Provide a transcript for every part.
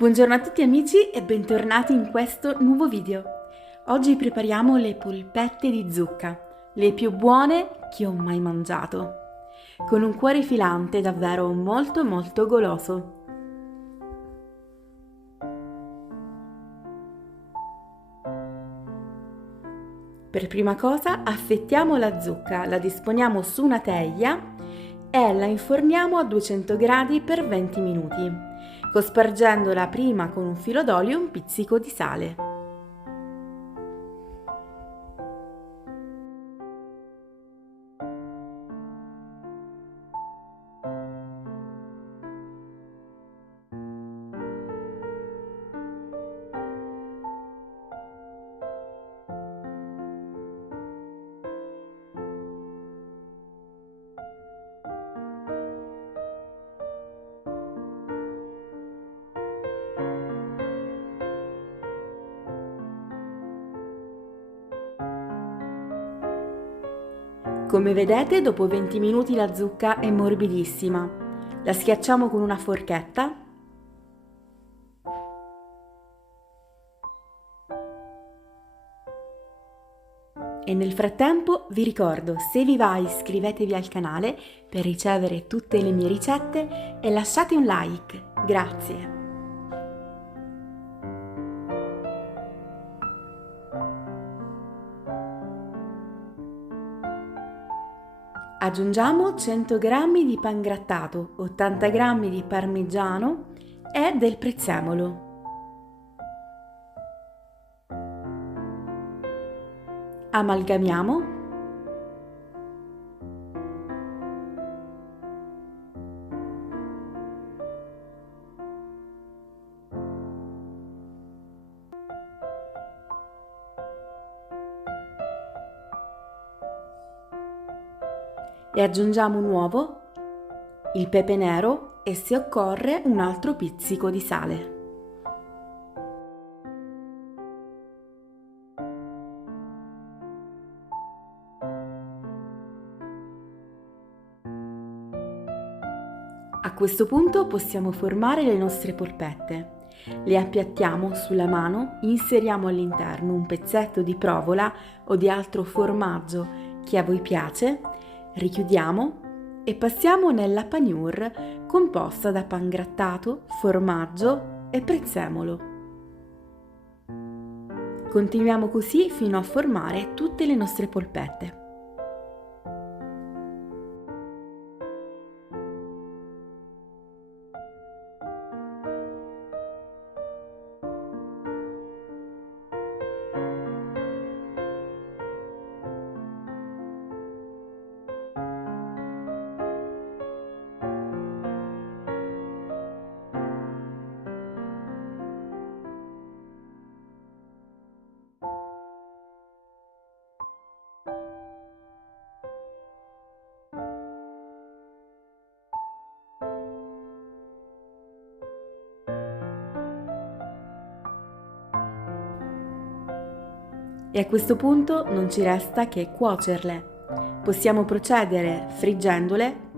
Buongiorno a tutti amici e bentornati in questo nuovo video. Oggi prepariamo le polpette di zucca, le più buone che ho mai mangiato, con un cuore filante davvero molto goloso. Per prima cosa affettiamo la zucca, la disponiamo su una teglia e la inforniamo a 200 gradi per 20 minuti, cospargendola prima con un filo d'olio e un pizzico di sale. Come vedete, dopo 20 minuti la zucca è morbidissima. La schiacciamo con una forchetta e nel frattempo vi ricordo, se vi va iscrivetevi al canale per ricevere tutte le mie ricette e lasciate un like. Grazie! Aggiungiamo 100 g di pangrattato, 80 g di parmigiano e del prezzemolo. Amalgamiamo e aggiungiamo un uovo, il pepe nero e, se occorre, un altro pizzico di sale. A questo punto possiamo formare le nostre polpette. Le appiattiamo sulla mano, inseriamo all'interno un pezzetto di provola o di altro formaggio che a voi piace, richiudiamo e passiamo nella panure composta da pangrattato, formaggio e prezzemolo. Continuiamo così fino a formare tutte le nostre polpette. E a questo punto non ci resta che cuocerle. Possiamo procedere friggendole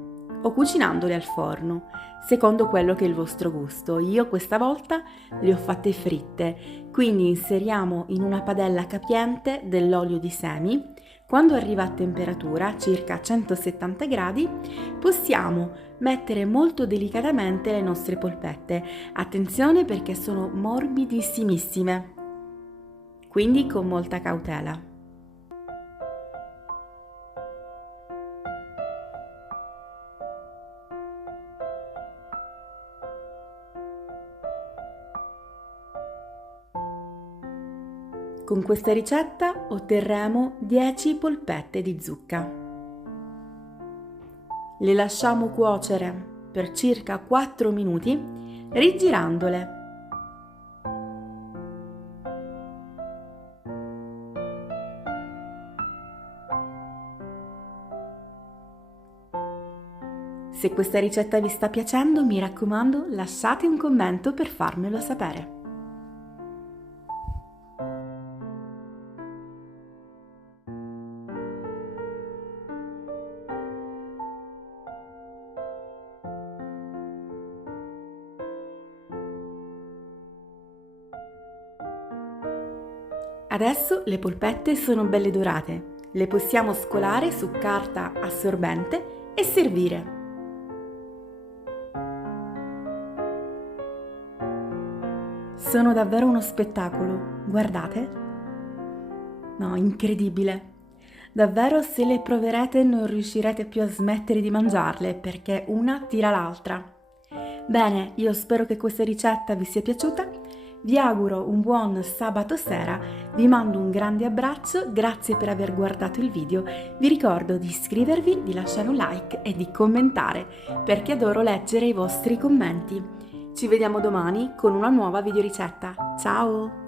o cucinandole al forno, secondo quello che è il vostro gusto. Io questa volta le ho fatte fritte, quindi inseriamo in una padella capiente dell'olio di semi. Quando arriva a temperatura, circa 170 gradi, possiamo mettere molto delicatamente le nostre polpette. Attenzione perché sono morbidissimissime, quindi con molta cautela. Con questa ricetta otterremo 10 polpette di zucca. Le lasciamo cuocere per circa 4 minuti, rigirandole. Se questa ricetta vi sta piacendo, mi raccomando, lasciate un commento per farmelo sapere. Adesso le polpette sono belle dorate. Le possiamo scolare su carta assorbente e servire. Sono davvero uno spettacolo, guardate. No, incredibile. Davvero se le proverete non riuscirete più a smettere di mangiarle perché una tira l'altra. Bene, io spero che questa ricetta vi sia piaciuta. Vi auguro un buon sabato sera, vi mando un grande abbraccio, grazie per aver guardato il video. Vi ricordo di iscrivervi, di lasciare un like e di commentare perché adoro leggere i vostri commenti. Ci vediamo domani con una nuova videoricetta. Ciao!